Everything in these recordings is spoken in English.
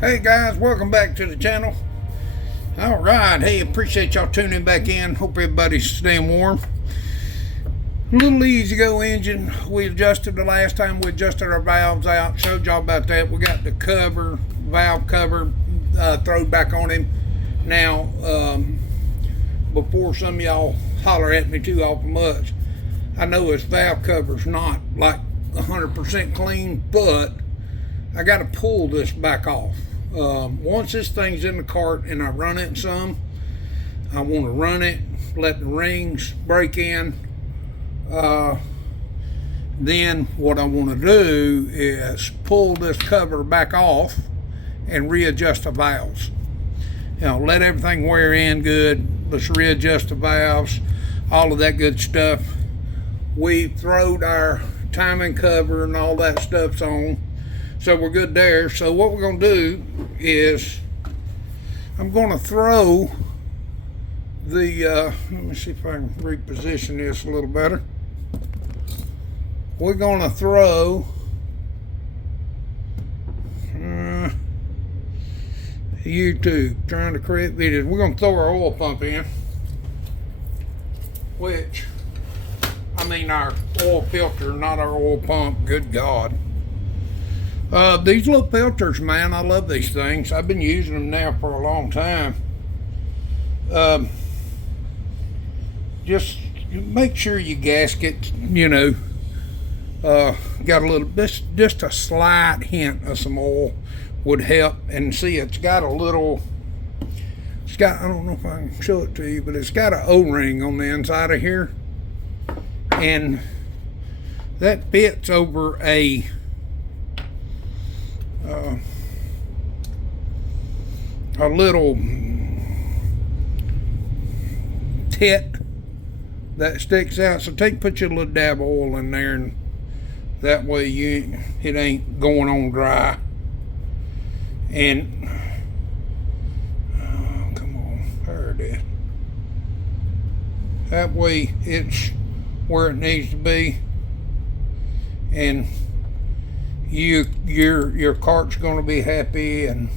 Hey guys, welcome back to the channel. Alright, hey, appreciate y'all tuning back in. Hope everybody's staying warm. Little Ezgo engine. We adjusted the last time we adjusted our valves out. Showed y'all about that. We got the cover, valve cover thrown back on him. Now, before some of y'all holler at me too awful much, I know his valve cover's not like 100% clean, but I got to pull this back off. Once this thing's in the cart and I run it some, I want to run it, let the rings break in. Then what I want to do is pull this cover back off and readjust the valves. You know, let everything wear in good. Let's readjust the valves, all of that good stuff. We throwed our timing cover and all that stuff's on, so we're good there. So what we're going to do is I'm going to throw the let me see if I can reposition this a little better. We're going to throw YouTube, trying to create videos. We're going to throw our oil pump in, which, I mean our oil filter, not our oil pump, good God. These little filters, man, I love these things. I've been using them now for a long time. Just make sure your gasket, you know, got a little, just a slight hint of some oil would help. And see, it's got a little, it's got, I don't know if I can show it to you, but it's got an O-ring on the inside of here. And that fits over a little tit that sticks out. So put your little dab of oil in there, and that way it ain't going on dry. And come on, there it is. That way it's where it needs to be, and your cart's going to be happy, and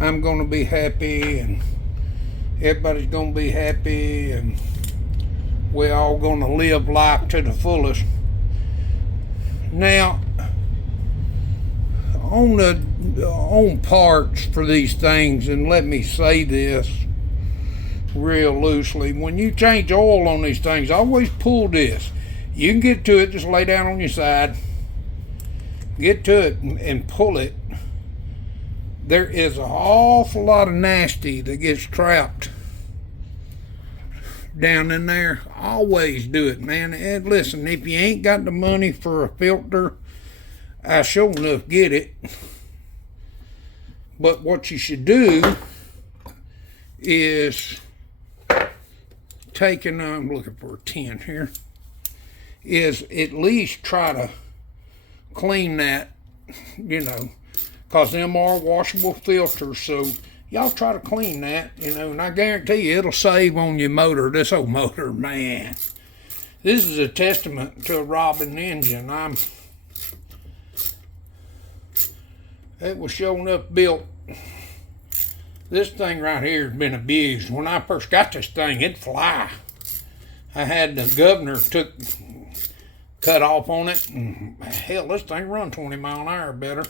I'm going to be happy, and everybody's going to be happy, and we're all going to live life to the fullest. Now, on parts for these things, and let me say this real loosely, when you change oil on these things, always pull this. You can get to it, just lay down on your side, get to it and pull it. There is an awful lot of nasty that gets trapped down in there. Always do it, man. And listen, if you ain't got the money for a filter, I sure enough get it. But what you should do is taking, I'm looking for a 10 here, is at least try to clean that, you know, because them are washable filters. So y'all try to clean that, you know, and I guarantee you it'll save on your motor. This old motor, man, this is a testament to a Robin engine. It was showing up built. This thing right here has been abused. When I first got this thing, it'd fly. I had the governor cut off on it, and hell, this thing run 20 mile an hour better.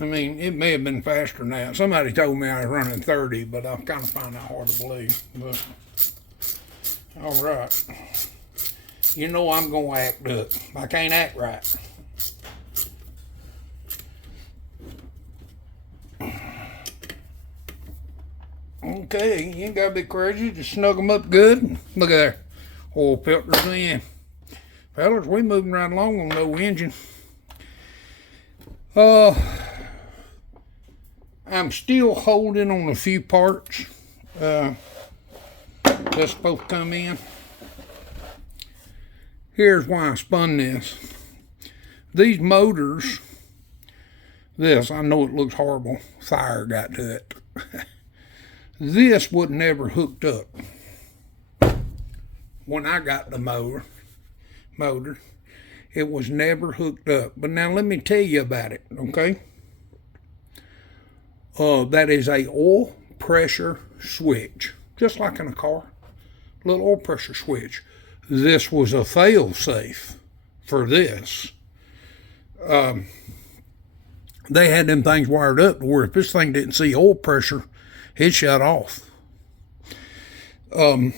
I mean, it may have been faster than that. Somebody told me I was running 30, but I kind of find that hard to believe. But all right, you know I'm gonna act up. I can't act right. Okay, you ain't gotta be crazy. Just snug them up good. Look at there. Oil filters in. Fellas, we moving right along on no engine. I'm still holding on a few parts. That's supposed to come in. Here's why I spun this. These motors, I know it looks horrible. Fire got to it. This would never hooked up when I got the motor. It was never hooked up. But now let me tell you about it, okay? that is a oil pressure switch, just like in a car, little oil pressure switch. This was a fail-safe for this. They had them things wired up to where if this thing didn't see oil pressure, it'd shut off. I'm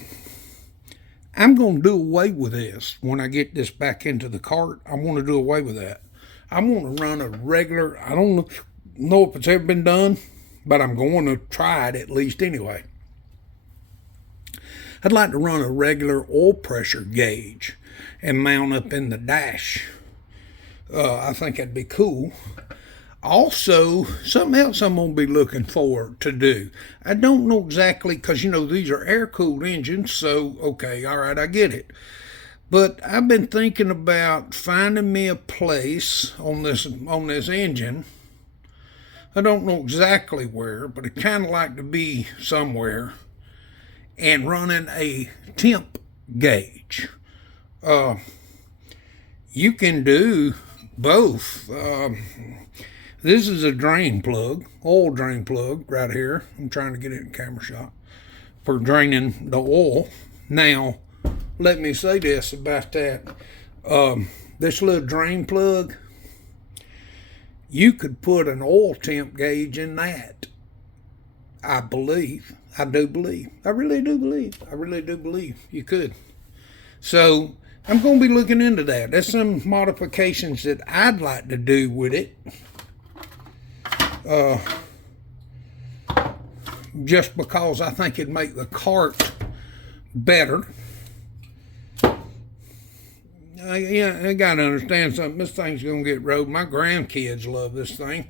going to do away with this when I get this back into the cart. I want to do away with that. I want to run a regular, I don't know if it's ever been done, but I'm going to try it at least anyway. I'd like to run a regular oil pressure gauge and mount up in the dash. I think that'd be cool. Also, something else I'm going to be looking forward to do. I don't know exactly, because, you know, these are air-cooled engines, so, okay, all right, I get it. But I've been thinking about finding me a place on this engine. I don't know exactly where, but I'd kind of like to be somewhere, and running a temp gauge. You can do both. This is a drain plug, oil drain plug right here. I'm trying to get it in camera shot for draining the oil. Now, let me say this about that. This little drain plug, you could put an oil temp gauge in that. I believe. I do believe. I really do believe. I really do believe you could. So, I'm going to be looking into that. There's some modifications that I'd like to do with it. Just because I think it'd make the cart better. I gotta understand something. This thing's gonna get rode. My grandkids love this thing.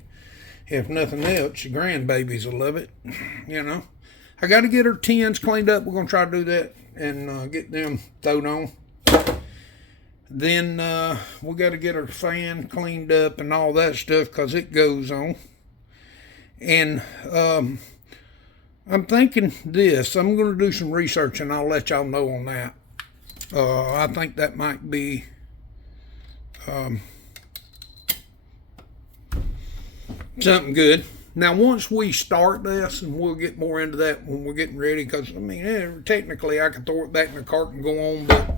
If nothing else, your grandbabies will love it. You know, I gotta get her tins cleaned up. We're gonna try to do that and get them thrown on. Then we got to get her fan cleaned up and all that stuff because it goes on. And I'm thinking this. I'm going to do some research and I'll let y'all know on that. I think that might be something good. Now, once we start this, and we'll get more into that when we're getting ready, because, I mean, technically I could throw it back in the cart and go on, but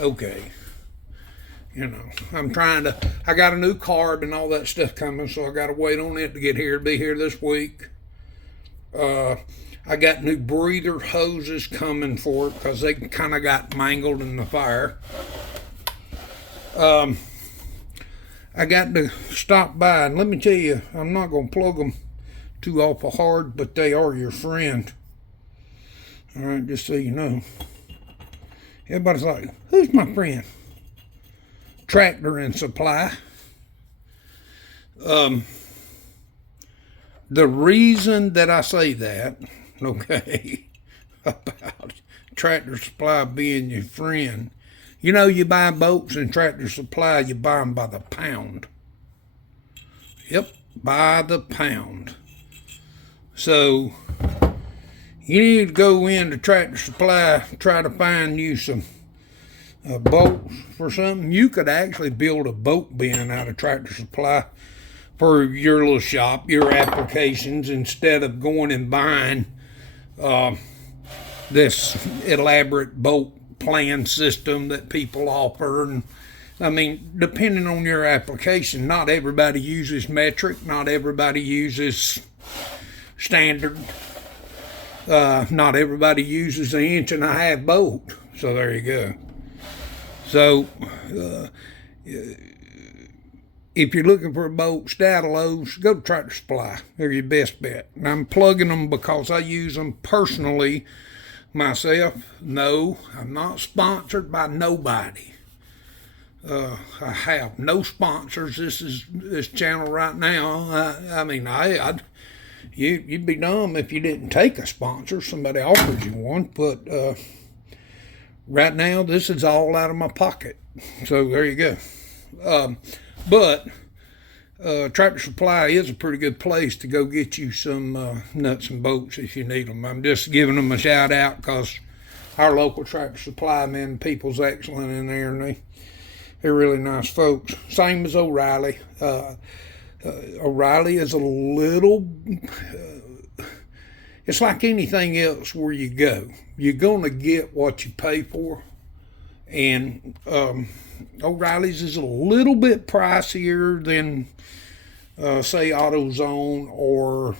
okay. You know, I got a new carb and all that stuff coming, so I got to wait on it to get here. It'll be here this week. I got new breather hoses coming for it because they kind of got mangled in the fire. I got to stop by, and let me tell you, I'm not going to plug them too awful hard, but they are your friend. All right, just so you know. Everybody's like, who's my friend? Tractor and Supply. The reason that I say that, okay, about Tractor Supply being your friend, you know, you buy boats in Tractor Supply, you buy them by the pound. Yep, by the pound. So, you need to go into Tractor Supply, try to find you some bolts for something. You could actually build a boat bin out of Tractor Supply for your little shop, your applications, instead of going and buying this elaborate boat plan system that people offer. And I mean, depending on your application, not everybody uses metric, not everybody uses standard, not everybody uses an 1.5 inch boat. So there you go. So, if you're looking for a boat, Stadalos, go to Tractor Supply. They're your best bet. And I'm plugging them because I use them personally myself. No, I'm not sponsored by nobody. I have no sponsors. This channel right now. You'd be dumb if you didn't take a sponsor. Somebody offered you one, but right now, this is all out of my pocket. So there you go. But Tractor Supply is a pretty good place to go get you some nuts and bolts if you need them. I'm just giving them a shout out because our local Tractor Supply, man, people's excellent in there, and they're really nice folks. Same as O'Reilly. O'Reilly is a little, it's like anything else where you go. You're going to get what you pay for. And O'Reilly's is a little bit pricier than, say, AutoZone or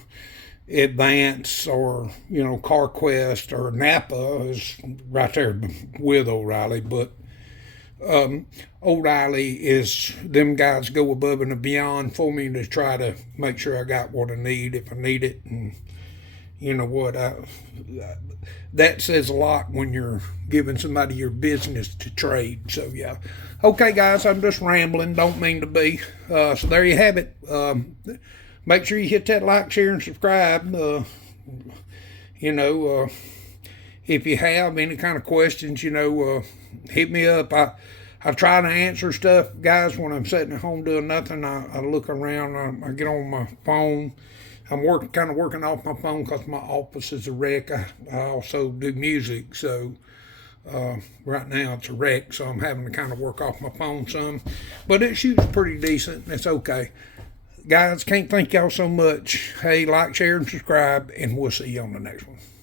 Advance or, CarQuest or Napa is right there with O'Reilly. But O'Reilly is, them guys go above and beyond for me to try to make sure I got what I need if I need it. And you know what, that says a lot when you're giving somebody your business to trade. So yeah. Okay guys, I'm just rambling, don't mean to be. So there you have it. Make sure you hit that like, share, and subscribe. If you have any kind of questions, hit me up. I try to answer stuff, guys, when I'm sitting at home doing nothing. I look around, I get on my phone. I'm working off my phone because my office is a wreck. I also do music, so right now it's a wreck, so I'm having to kind of work off my phone some. But it shoots pretty decent, and it's okay. Guys, can't thank y'all so much. Hey, like, share, and subscribe, and we'll see you on the next one.